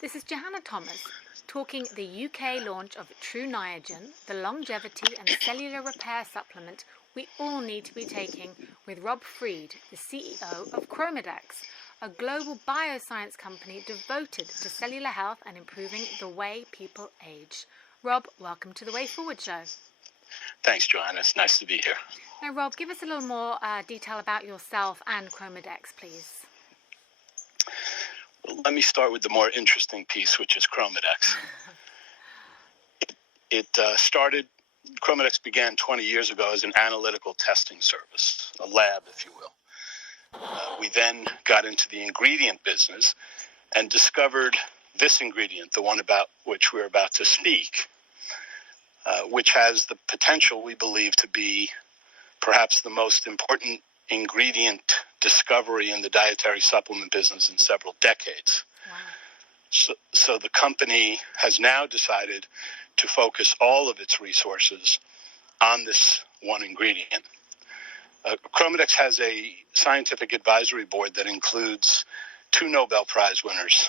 This is Johanna Thomas talking the UK launch of TruNiagen, the longevity and cellular repair supplement we all need to be taking, with Rob Fried, the CEO of Chromadex, a global bioscience company devoted to cellular health and improving the way people age. Rob, welcome to the Way Forward Show. Thanks, Joanna. It's nice to be here. Now, Rob, give us a little more detail about yourself and Chromadex, please. Well, let me start with the more interesting piece, which is Chromadex. Chromadex began 20 years ago as an analytical testing service, a lab, if you will. We then got into the ingredient business and discovered this ingredient, the one about which we're about to speak, which has the potential, we believe, to be perhaps the most important ingredient discovery in the dietary supplement business in several decades. Wow. So the company has now decided to focus all of its resources on this one ingredient. Chromadex has a scientific advisory board that includes 2 Nobel Prize winners,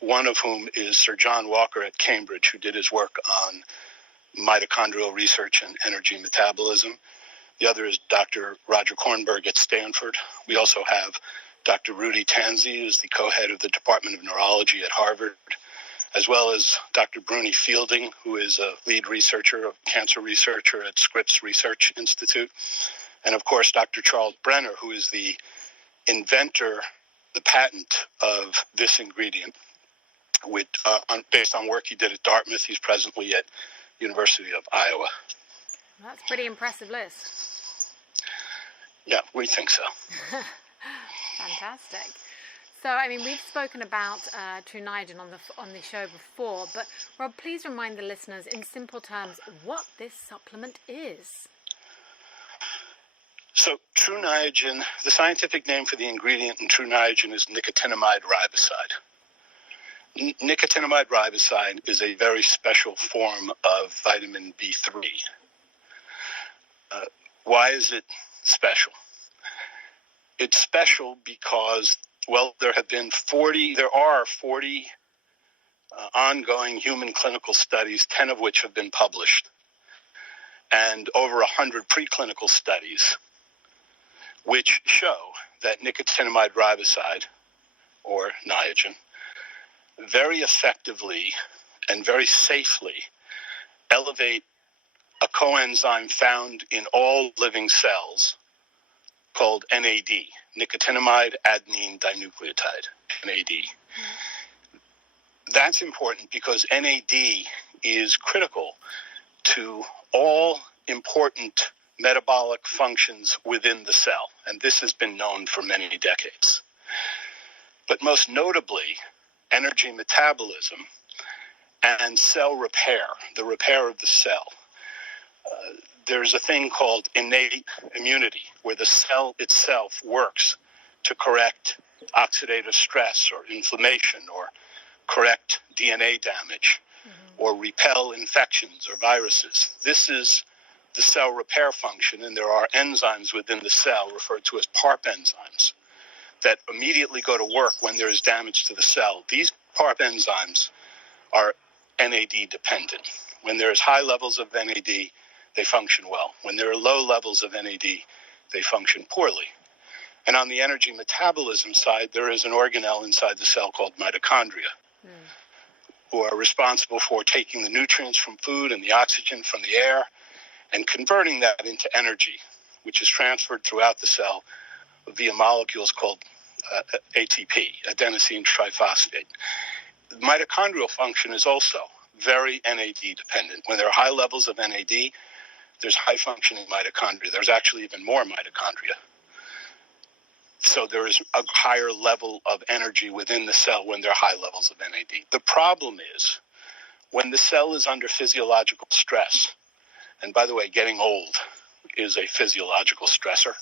one of whom is Sir John Walker at Cambridge, who did his work on mitochondrial research and energy metabolism. The other is Dr. Roger Kornberg at Stanford. We also have Dr. Rudy Tanzi, who's the co-head of the Department of Neurology at Harvard, as well as Dr. Bruni Fielding, who is a lead researcher, a cancer researcher at Scripps Research Institute, and of course Dr. Charles Brenner, who is the inventor, the patent of this ingredient, based on work he did at Dartmouth. He's presently at University of Iowa. That's a pretty impressive list. Yeah, we think so. Fantastic. So, I mean, we've spoken about TruNiagen on the show before, but Rob, please remind the listeners in simple terms what this supplement is. So, TruNiagen, the scientific name for the ingredient in TruNiagen is nicotinamide riboside. Nicotinamide riboside is a very special form of vitamin B3. Why is it special? It's special because, well, there are 40 ongoing human clinical studies, 10 of which have been published, and over 100 preclinical studies, which show that nicotinamide riboside, or Niagen, very effectively and very safely elevate a coenzyme found in all living cells called NAD, nicotinamide adenine dinucleotide, NAD. That's important because NAD is critical to all important metabolic functions within the cell, and this has been known for many decades. But most notably, energy metabolism and cell repair, the repair of the cell. There's a thing called innate immunity, where the cell itself works to correct oxidative stress or inflammation, or correct DNA damage, or repel infections or viruses. This is the cell repair function, and there are enzymes within the cell referred to as PARP enzymes that immediately go to work when there is damage to the cell. These PARP enzymes are NAD dependent. When there is high levels of NAD, they function well. When there are low levels of NAD, they function poorly. And on the energy metabolism side, there is an organelle inside the cell called mitochondria, who are responsible for taking the nutrients from food and the oxygen from the air and converting that into energy, which is transferred throughout the cell via molecules called ATP, adenosine triphosphate. Mitochondrial function is also very NAD dependent. When there are high levels of NAD, there's high functioning mitochondria. There's actually even more mitochondria. So there is a higher level of energy within the cell when there are high levels of NAD. The problem is when the cell is under physiological stress, and by the way, getting old is a physiological stressor,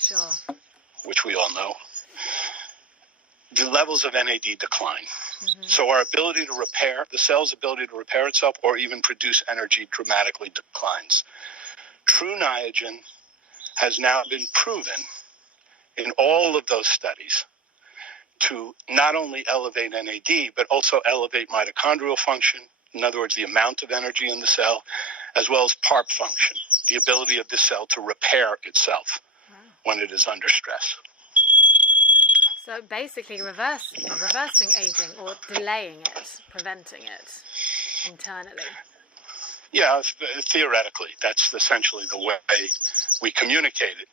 sure, which we all know, the levels of NAD decline. So our ability to repair, the cell's ability to repair itself or even produce energy dramatically declines. TruNiagen has now been proven in all of those studies to not only elevate NAD, but also elevate mitochondrial function, in other words, the amount of energy in the cell, as well as PARP function, the ability of the cell to repair itself when it is under stress. So basically reversing aging or delaying it, preventing it internally. Yeah, theoretically, that's essentially the way we communicate it.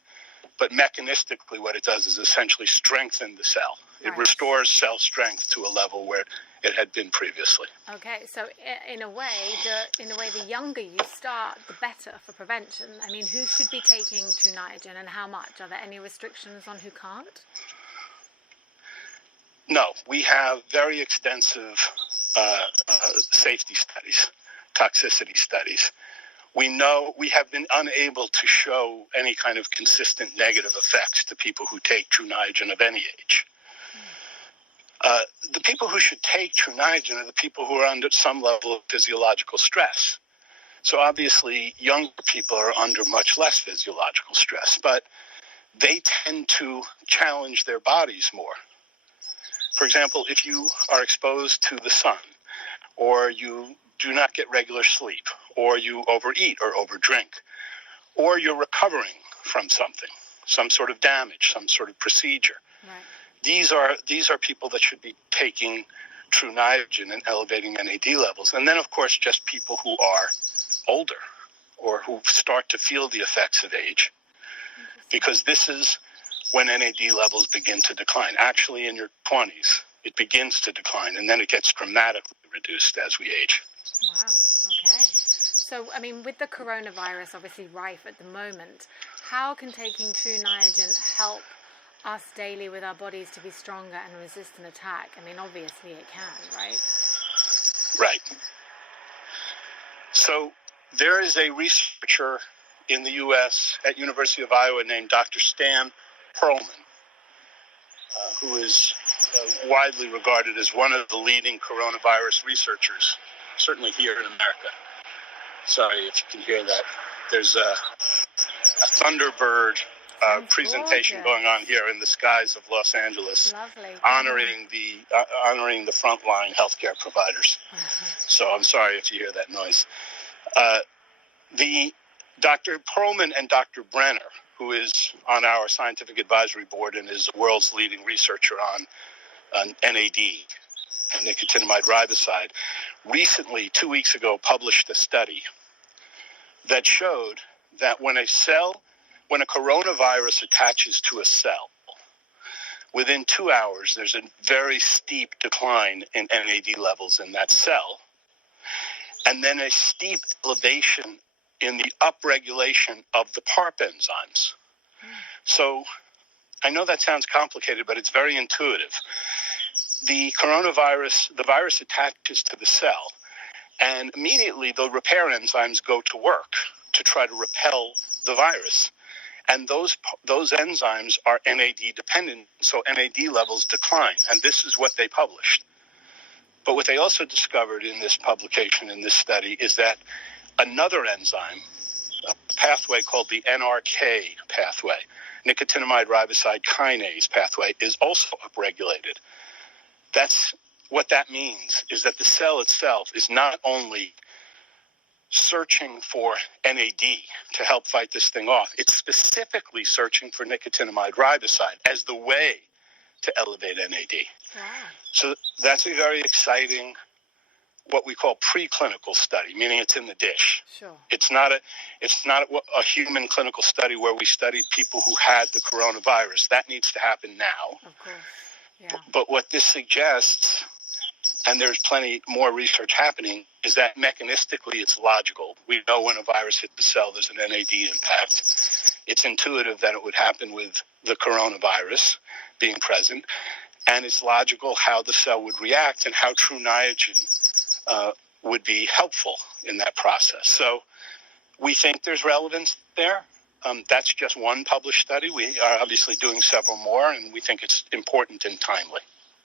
But mechanistically, what it does is essentially strengthen the cell. It restores cell strength to a level where it had been previously. Okay, so in a way, the younger you start, the better for prevention. I mean, who should be taking TruNiagen and how much? Are there any restrictions on who can't? No, we have very extensive safety studies, toxicity studies. We have been unable to show any kind of consistent negative effects to people who take TruNiagen of any age. The people who should take TruNiagen are the people who are under some level of physiological stress. So obviously, younger people are under much less physiological stress, but they tend to challenge their bodies more. For example, if you are exposed to the sun, or you do not get regular sleep, or you overeat or overdrink, or you're recovering from something, some sort of damage, some sort of procedure. Right. These are people that should be taking TruNiagen and elevating NAD levels. And then, of course, just people who are older or who start to feel the effects of age, because this is when NAD levels begin to decline. Actually, in your 20s, it begins to decline, and then it gets dramatically reduced as we age. Wow, okay. So, I mean, with the coronavirus obviously rife at the moment, how can taking TruNiagen help us daily with our bodies to be stronger and resist an attack? I mean, obviously it can, right? Right. So there is a researcher in the U.S. at University of Iowa named Dr. Stan Perlman, who is widely regarded as one of the leading coronavirus researchers, certainly here in America. Sorry if you can hear that. There's a Thunderbird presentation going on here in the skies of Los Angeles. Lovely. honoring the frontline healthcare providers. So I'm sorry if you hear that noise. The Dr. Perlman and Dr. Brenner, who is on our scientific advisory board and is the world's leading researcher on NAD and nicotinamide riboside, recently, 2 weeks ago, published a study that showed that when a coronavirus attaches to a cell, within 2 hours, there's a very steep decline in NAD levels in that cell, and then a steep elevation in the upregulation of the PARP enzymes. So I know that sounds complicated, but it's very intuitive. The virus attaches to the cell, and immediately the repair enzymes go to work to try to repel the virus. And those enzymes are NAD dependent, so NAD levels decline. And this is what they published. But what they also discovered in this publication, in this study, is that another enzyme, a pathway called the NRK pathway, nicotinamide riboside kinase pathway, is also upregulated. That's what that means, is that the cell itself is not only searching for NAD to help fight this thing off, it's specifically searching for nicotinamide riboside as the way to elevate NAD. Wow. So that's a very exciting, what we call preclinical study, meaning it's in the dish. Sure. It's not a human clinical study where we studied people who had the coronavirus. That needs to happen now. Of course. Yeah. But what this suggests, and there's plenty more research happening, is that mechanistically it's logical. We know when a virus hits the cell, there's an NAD impact. It's intuitive that it would happen with the coronavirus being present. And it's logical how the cell would react and how TruNiagen would be helpful in that process. So we think there's relevance there. That's just one published study. We are obviously doing several more, and we think it's important and timely.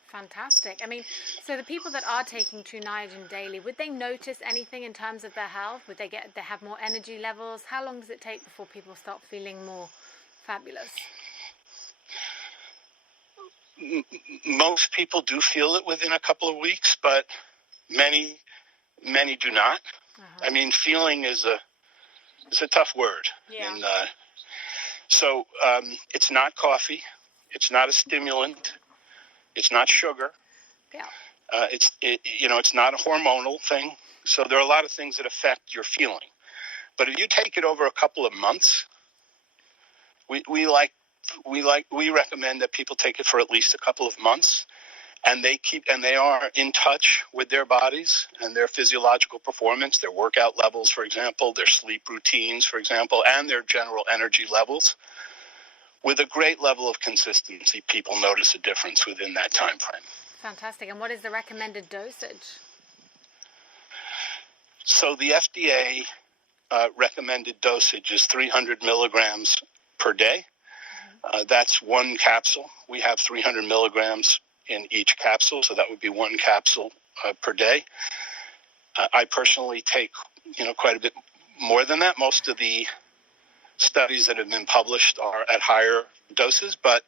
Fantastic. I mean, so the people that are taking TruNiagen daily, would they notice anything in terms of their health? Would they have more energy levels? How long does it take before people start feeling more fabulous? Most people do feel it within a couple of weeks, but many do not. I mean, feeling is a tough word. Yeah. And, so it's not coffee. It's not a stimulant. It's not sugar. Yeah. It's not a hormonal thing. So there are a lot of things that affect your feeling. But if you take it over a couple of months, we recommend that people take it for at least a couple of months, and they are in touch with their bodies and their physiological performance, their workout levels, for example, their sleep routines, for example, and their general energy levels. With a great level of consistency, people notice a difference within that time frame. Fantastic. And what is the recommended dosage? So the FDA recommended dosage is 300 milligrams per day. That's one capsule. We have 300 milligrams in each capsule, so that would be one capsule per day. I personally take, quite a bit more than that. Most of the studies that have been published are at higher doses, but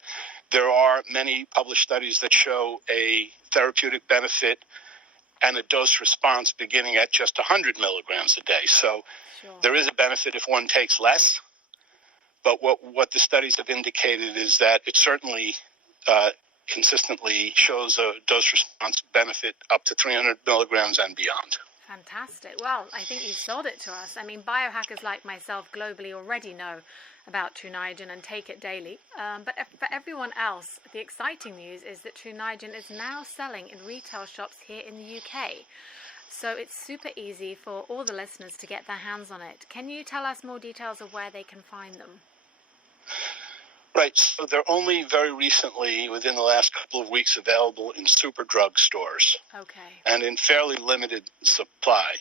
there are many published studies that show a therapeutic benefit and a dose response beginning at just 100 milligrams a day. So there is a benefit if one takes less, but what the studies have indicated is that it certainly consistently shows a dose response benefit up to 300 milligrams and beyond. Fantastic. Well, I think you've sold it to us. I mean, biohackers like myself globally already know about TruNiagen and take it daily. But for everyone else, the exciting news is that TruNiagen is now selling in retail shops here in the UK. So it's super easy for all the listeners to get their hands on it. Can you tell us more details of where they can find them? Right. So they're only very recently, within the last couple of weeks, available in Superdrug stores. Okay. And in fairly limited supply.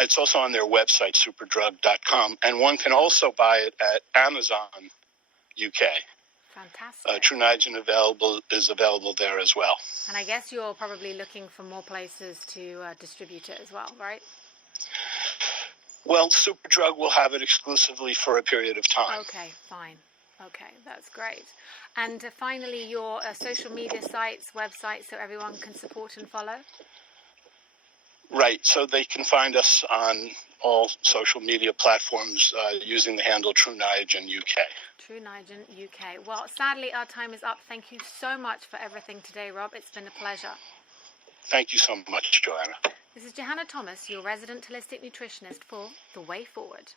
It's also on their website, superdrug.com. And one can also buy it at Amazon UK. Fantastic. TruNiagen is available there as well. And I guess you're probably looking for more places to distribute it as well, right? Well, Superdrug will have it exclusively for a period of time. Okay, fine. Okay, that's great. And finally, your social media sites, websites, so everyone can support and follow? Right. So they can find us on all social media platforms using the handle TruNiagen UK. TruNiagen UK. Well, sadly, our time is up. Thank you so much for everything today, Rob. It's been a pleasure. Thank you so much, Joanna. This is Johanna Thomas, your resident holistic nutritionist for The Way Forward.